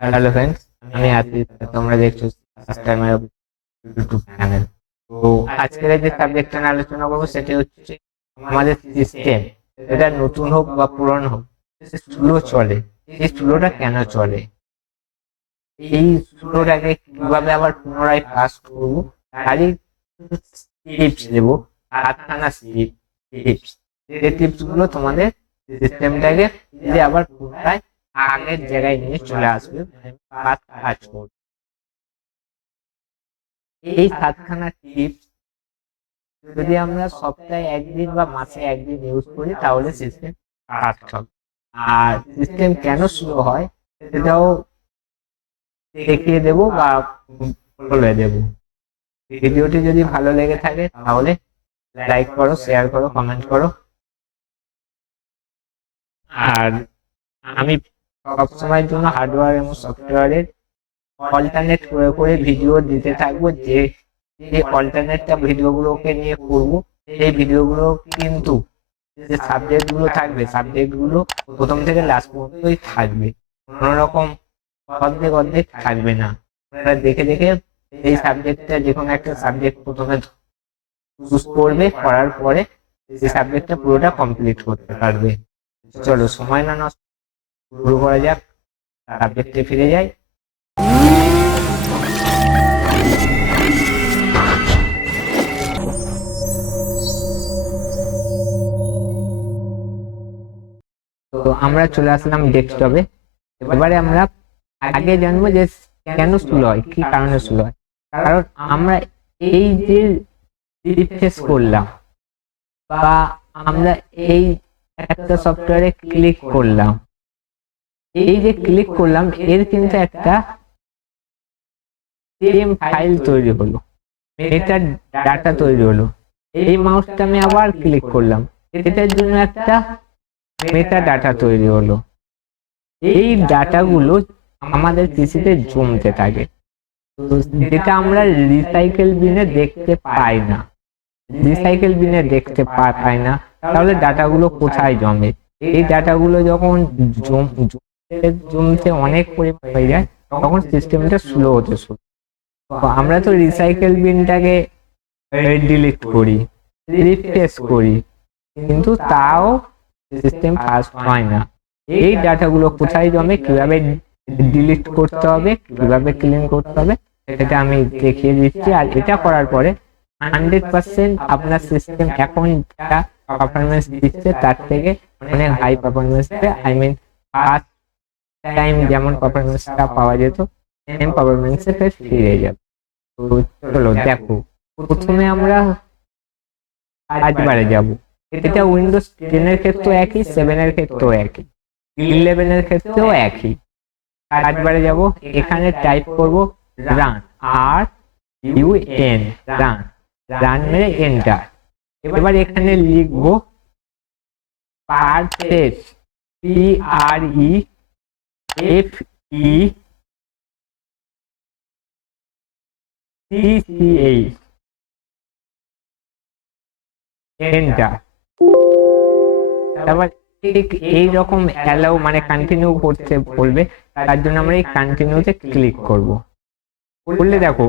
Hello friends, আমি আশিস। তোমরা দেখছো আমার ইউটিউব চ্যানেল। তো আজকের যে সাবজেক্টটা নিয়ে আলোচনা করবো সেটা হচ্ছে আমাদের সিস্টেম। এটা নতুন হোক বা পুরনো হোক, স্লো চলে। এই স্লোটা কেন চলে, এই স্লোটাকে কিভাবে আবার পুনরায় ফাস্ট করবো, তারই টিপস দেবো। 7খানা টিপস, যে টিপস গুলো তোমাদের সিস্টেমটাকে যে আবার পুনরায় আগের জায়গায় নিয়ে চলে আসবে, ফাস্ট কাজ করবে। এই 7খানা টিপস যদি আমরা সপ্তাহে একদিন বা মাসে একদিন ইউজ করি তাহলে সিস্টেম ফাস্ট হবে। আর সিস্টেম কেন স্লো হয় সেটাও দেখিয়ে দেবো বা বলে দেবো। ভিডিওটি যদি ভালো লেগে থাকে তাহলে লাইক করো, শেয়ার করো, কমেন্ট করো। আর আমি সবসময়ের জন্য হার্ডওয়্যার এবং সফটওয়্যারের অল্টারনেট করে করে ভিডিও দিতে থাকবো। যে যে অল্টারনেটটা ভিডিওগুলোকে নিয়ে করবো, সেই ভিডিওগুলো কিন্তু যে সাবজেক্টগুলো থাকবে, সাবজেক্টগুলো প্রথম থেকে লাস্ট পর্যন্তই থাকবে, কোনো রকম অর্ধেক অর্ধেক থাকবে না। আপনারা দেখে দেখে এই সাবজেক্টটা, যে কোনো একটা সাবজেক্ট প্রথমে চুজ করবে, করার পরে সেই সাবজেক্টটা পুরোটা কমপ্লিট করতে পারবে। চলো সময় না নষ্ট, শুরু করা যাক। সাবজেক্টে ফিরে যাই। তো আমরা চলে আসলাম ডেস্কটপে। এবারে আমরা আগে জানবো যে কেন স্লো হয়, কি কারণে স্লো হয়। কারণ আমরা এই যে রিফ্রেশ করলাম বা আমরা এই একটা সফটওয়্যারে ক্লিক করলাম, এই যে ক্লিক করলাম এর কিন্তু একটা সেম ফাইল তৈরি হলো, মেটার ডাটা তৈরি হলো। এই মাউসটা আমি আবার ক্লিক করলাম, এটার জন্য একটা মেটা ডাটা তৈরি হলো। এই ডাটাগুলো আমাদের পিসিতে জমতে থাকে, তো যেটা আমরা রিসাইকেল বিনে দেখতে পাই না। রিসাইকেল বিনে দেখতে পাই না, তাহলে ডাটাগুলো কোথায় জমে? এই ডাটাগুলো যখন জমতে অনেক পরিমাণ হয়ে যায়, তখন সিস্টেমটা স্লো হতে শুরু। তো আমরা তো রিসাইকেল বিনটাকে ডিলিট করি, রিফ্রেশ করি, কিন্তু তাও সিস্টেম ফাস্ট হয় না। এই ডাটাগুলো কোথায় জমে, কিভাবে ডিলিট করতে হবে, কিভাবে ক্লিন করতে হবে, সেটা আমি দেখিয়ে দিচ্ছি। আর এটা করার পরে 100% আপনার সিস্টেম এখন যা পারফরমেন্স দিচ্ছে তার থেকে অনেক high performance, I mean first time যেমন পারফরমেন্সটা পাওয়া যেত সেম পারফরমেন্সে ফিরে যাবে। তো চলো দেখো, প্রথমে আমরা কাজবারে যাব। এটা উইন্ডোজ 10 এর ক্ষেত্রেও একই, 7 এর ক্ষেত্রেও একই, 11 এর ক্ষেত্রেও একই। কাজবারে যাব, এখানে টাইপ করব run, R U N, run. Run মেরে এন্টার। এবার এখানে লিখবো perfect, P R E F E C C H, enter. তারপর ঠিক এইরকম অ্যালাউ মানে কন্টিনিউ করতে বলবে, তার জন্য আমরা এই কন্টিনিউতে ক্লিক করব। করলে দেখো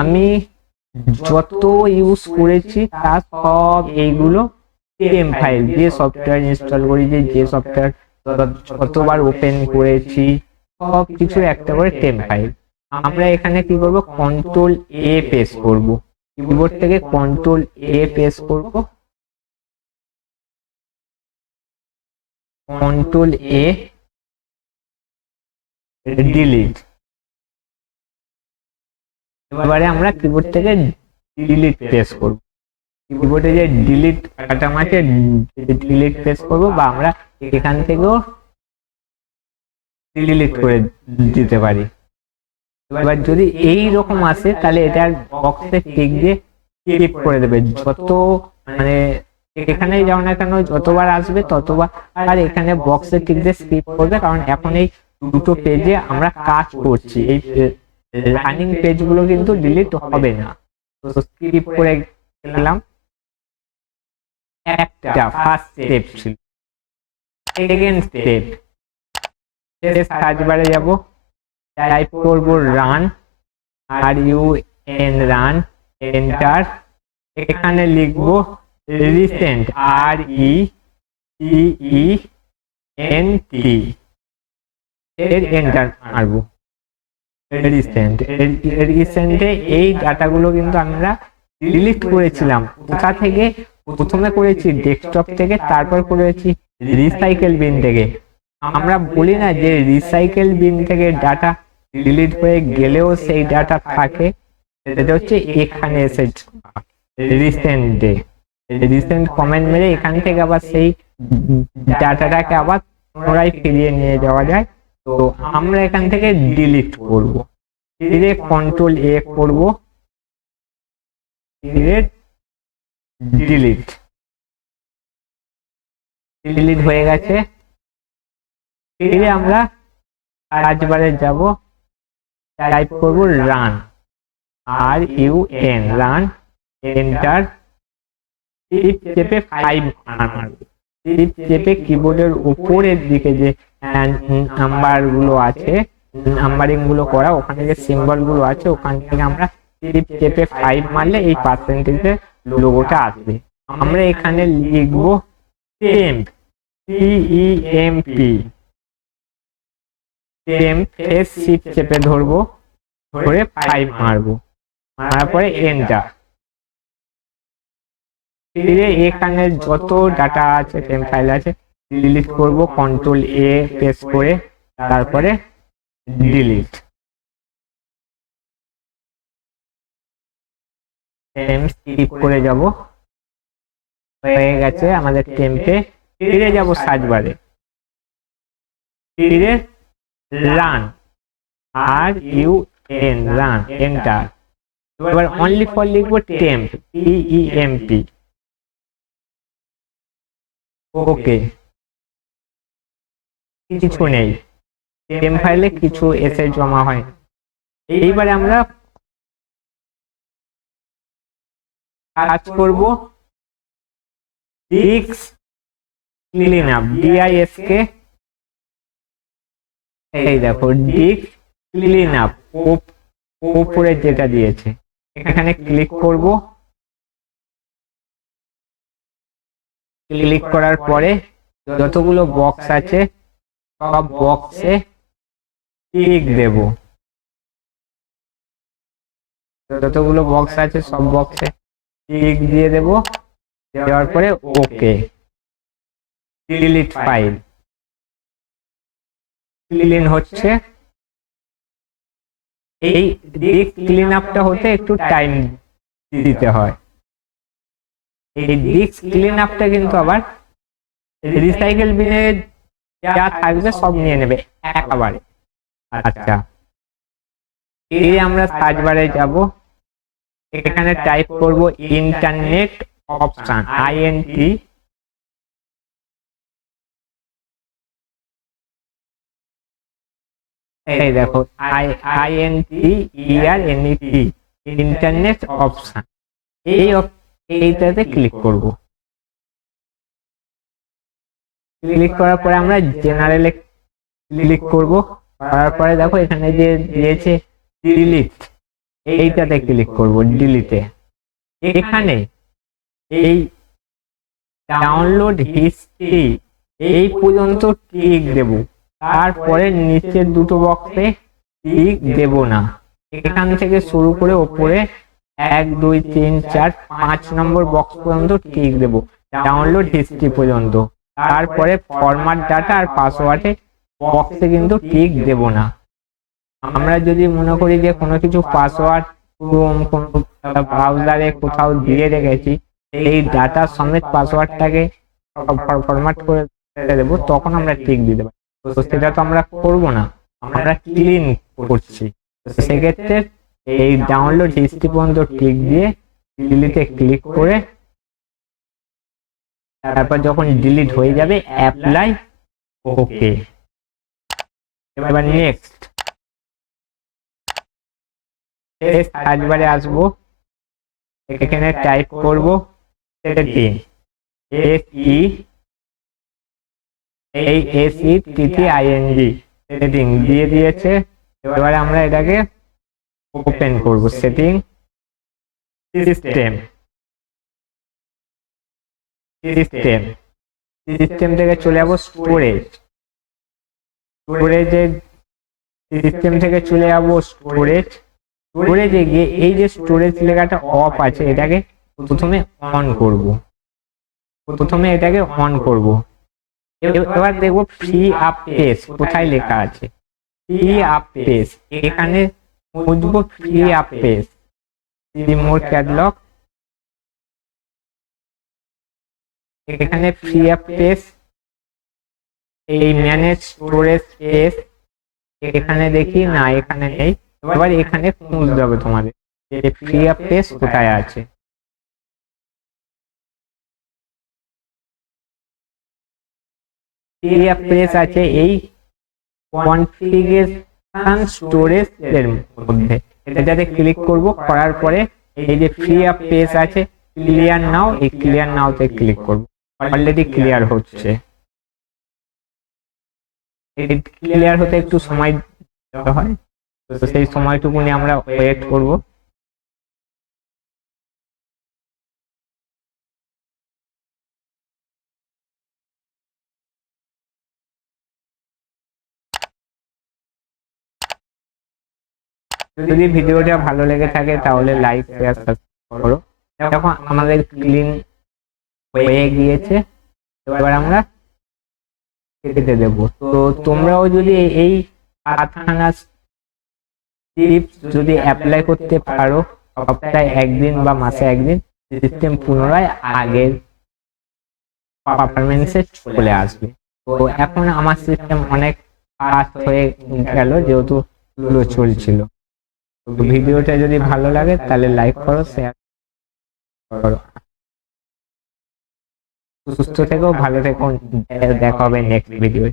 আমি যত ইউজ করেছি তার সব এইগুলো টেম ফাইল, যে সফটওয়্যার ইনস্টল করেছি, যে সফটওয়্যার যতবার ওপেন করেছি, সব কিছু একটা করে টেম ফাইল। আমরা এখানে কি করব, কন্ট্রোল এ প্রেস করব, কিবোর্ড থেকে কন্ট্রোল এ প্রেস করব, কন্ট্রোল এ ডিলিট। এবারে আমরা কিবোর্ড থেকে ডিলিট প্রেস করব, কিবোর্ডে যে ডিলিট বাটন আছে ডিলিট প্রেস করব, বা আমরা এখান থেকেও ডিলিট করে দিতে পারি। এবার যদি এই রকম আসে তাহলে এটার বক্সে টিক দিয়ে স্কিপ করে দেবে। যত মানে এখানেই যাও না কেন, যতবার আসবে ততবার আর এখানে বক্সে টিক দিয়ে স্কিপ করবে, কারণ এখন এই দুটো পেজে আমরা কাজ করছি, এই রানিং পেজগুলো কিন্তু ডিলিট হবে না। তো স্কিপ করে গেলাম। একটা ফার্স্ট স্টেপ ছিল। সেকেন্ড স্টেপ, শেষ কাজ বারে যাব, টাইপ করব run, R U N run, enter. এখানে লিখবো রিসেন্ট, আর ই ই ই এন টি, এর এন্টার মারবো। রিসেন্টে এই ডাটাগুলো কিন্তু আমরা ডিলিট করেছিলাম। কোথা থেকে? প্রথমে করেছি ডেস্কটপ থেকে, তারপর করেছি রিসাইকেল বিন থেকে। আমরা বলি না যে রিসাইকেল বিন থেকে ডাটা ডিলিট হয়ে গেলেও সেই ডাটা থাকে, সেটা হচ্ছে এখানে এসে রিসেন্টে রিসেন্ট কমেন্ট মেরে এখান থেকে আবার সেই ডাটাটাকে আবার পুনরায় ফিরিয়ে নিয়ে যাওয়া যায়। তো আমরা এখান থেকে ডিলিট করব, ধীরে কন্ট্রোল এ করব, ধীরে ডিলিট। ডিলিট হয়ে গেছে। ফিরে আমরা সার্চ বারে যাব, টাইপ করব run, R U N run, enter. Shift চেপে 5 মারব। শিফট চেপে কিবোর্ডের উপরের দিকে যে নাম্বার গুলো আছে, নাম্বারিং গুলো করা, ওখানে যে সিম্বল গুলো আছে, ওখান থেকে আমরা শিফট চেপে 5 মারলে এই পার্সেন্টেজের লোগোটা আসবে। আমরা এখানে লিখবো টেম্প, টিইএমপি, টেম্প। শিফট চেপে ধরবো, ধরে 5 মারবো, মারার পরে এন্টার। ফিরে এখানে যত ডাটা আছে, টেম্প ফাইল আছে, ডিলিট করব, কন্ট্রোল এ প্রেস করে, তারপরে ডিলিট। টেম্প স্কিপ করে যাব, হয়ে গেছে আমাদের টেম্পে। ফিরে যাব সার্চ বারে, ফিরে run, R U N run, enter. এবার অনলি ফর লিখবো টেম্প, টিইএমপি। ওকে, কিছু নেই, টেম্প ফাইলে কিছু এসে জমা হয়। এইবারে আমরা কাজ করব ডিস্ক ক্লিন আপ, DISK। এই দেখো ডিস্ক ক্লিন আপ, উপরে যেটা দিয়েছে, এখানে ক্লিক করব। ক্লিক করার পরে যতগুলো বক্স আছে সব বক্সে টিক দেব। যতগুলো বক্স আছে সব বক্সে টিক দিয়ে দেব। দেওয়ার পরে ওকে। ডিলিট ফাইল, ক্লিন হচ্ছে। এই ডিস্ক ক্লিন আপটা হতে একটু টাইম দিতে হয়। এই ডিস্ক ক্লিন আপটা কিন্তু আবার রিসাইকেল বিনে যা থাকবে সব নিয়ে নেবে একেবারে। আচ্ছা, এই আমরা সার্চ বারে যাব, এখানে টাইপ করব ইন্টারনেট অপশন, INT। এই দেখো INTERNET, ইন্টারনেট অপশন। এইটাতে ক্লিক করব। ক্লিক করার পরে আমরা জেনারেলে ক্লিক করব। করার পরে দেখো এখানে যে দিয়েছে ডিলিট, এইটাতে ক্লিক করব, ডিলিটে। এখানে এই ডাউনলোড হিস্ট্রি এই পর্যন্ত টিক দেব, তারপরে নিচের দুটো বক্সে টিক দেব না। এখান থেকে শুরু করে ওপরে 1 2 3 4 5 নম্বর বক্স পর্যন্ত টিক দেব, ডাউনলোড হিস্ট্রি পর্যন্ত। তারপরে ফরম্যাট ডাটা আর পাসওয়ার্ডে বক্সে কিন্তু টিক দেব না। আমরা যদি মনে করি যে কোনো কিছু পাসওয়ার্ড কোনো ব্রাউজারে কোথাও দিয়ে রেখেছি, এই ডাটা সমেত পাসওয়ার্ডটাকে ফরম্যাট করে দেবো, তখন আমরা টিক দিতে পারি। তো সেটা তো আমরা করবো না, আমরা ক্লিন করছি। সেক্ষেত্রে এই ডাউনলোড হিস্ট্রি পর্যন্ত টিক দিয়ে ডিলিটে ক্লিক করে, তারপর যখন ডিলিট হয়ে যাবে অ্যাপ্লাই, ওকে। এবার নেক্সট সার্চ বারে আসবো, এখানে টাইপ করব সেটিং, SETTING, সেটিং দিয়ে দিয়েছে। এবারে আমরা এটাকে ওপেন করব, সেটিং, সিস্টেম, সিস্টেম সিস্টেম থেকে চলে যাবো স্টোরেজ, স্টোরেজে সিস্টেম থেকে চলে যাবো স্টোরেজ, স্টোরেজে গিয়ে এই যে স্টোরেজ লেখাটা অফ আছে এটাকে প্রথমে অন করব, প্রথমে এটাকে অন করব। এবার দেখবো ফ্রি আপ পেজ কোথায় লেখা আছে, ফ্রি আপ পেজ, এখানে খুঁজবো free up page, remote catalogue, এখানে ফ্রি আপ পেজ, এই ম্যানেজ স্টোরেজ পেজ, এখানে দেখি না, এখানে নেই। এবার এখানে খুঁজতে হবে তোমাদের যে ফ্রি আপ পেজ কোথায় আছে। ফ্রি আপ পেজ আছে এই কনফিগারেশন স্টোরেজ এর মধ্যে, এটাতে ক্লিক করব, করার পরে এই যে ফ্রি আপ পেজ আছে ক্লিয়ার নাও, এই ক্লিয়ার নাওতে ক্লিক করব। অলরেডি ক্লিয়ার হচ্ছে, ক্লিয়ার হতে একটু সময় দিতে হয়, তো সেই সময়টুকুনি আমরা ওয়েট করব। যদি ভিডিওটা ভালো লেগে থাকে তাহলে লাইক, শেয়ার, সাবস্ক্রাইব করো। দেখো আমাদের ক্লিন হয়ে গিয়েছে, এবার আমরা কেটে দেবো। তো তোমরাও যদি এই 7খানা টিপস যদি অ্যাপ্লাই করতে পারো সপ্তাহে একদিন বা মাসে একদিন, সিস্টেম পুনরায় আগের পারফরমেন্সে চলে আসবে। তো এখন আমার সিস্টেম অনেক ফাস্ট হয়ে গেল যেহেতু স্লো চলছিল। তো ভিডিওটা যদি ভালো লাগে তাহলে লাইক করো, শেয়ার করো। সুস্থ থেকো, ভালো থেকো, দেখা হবে নেক্সট ভিডিও।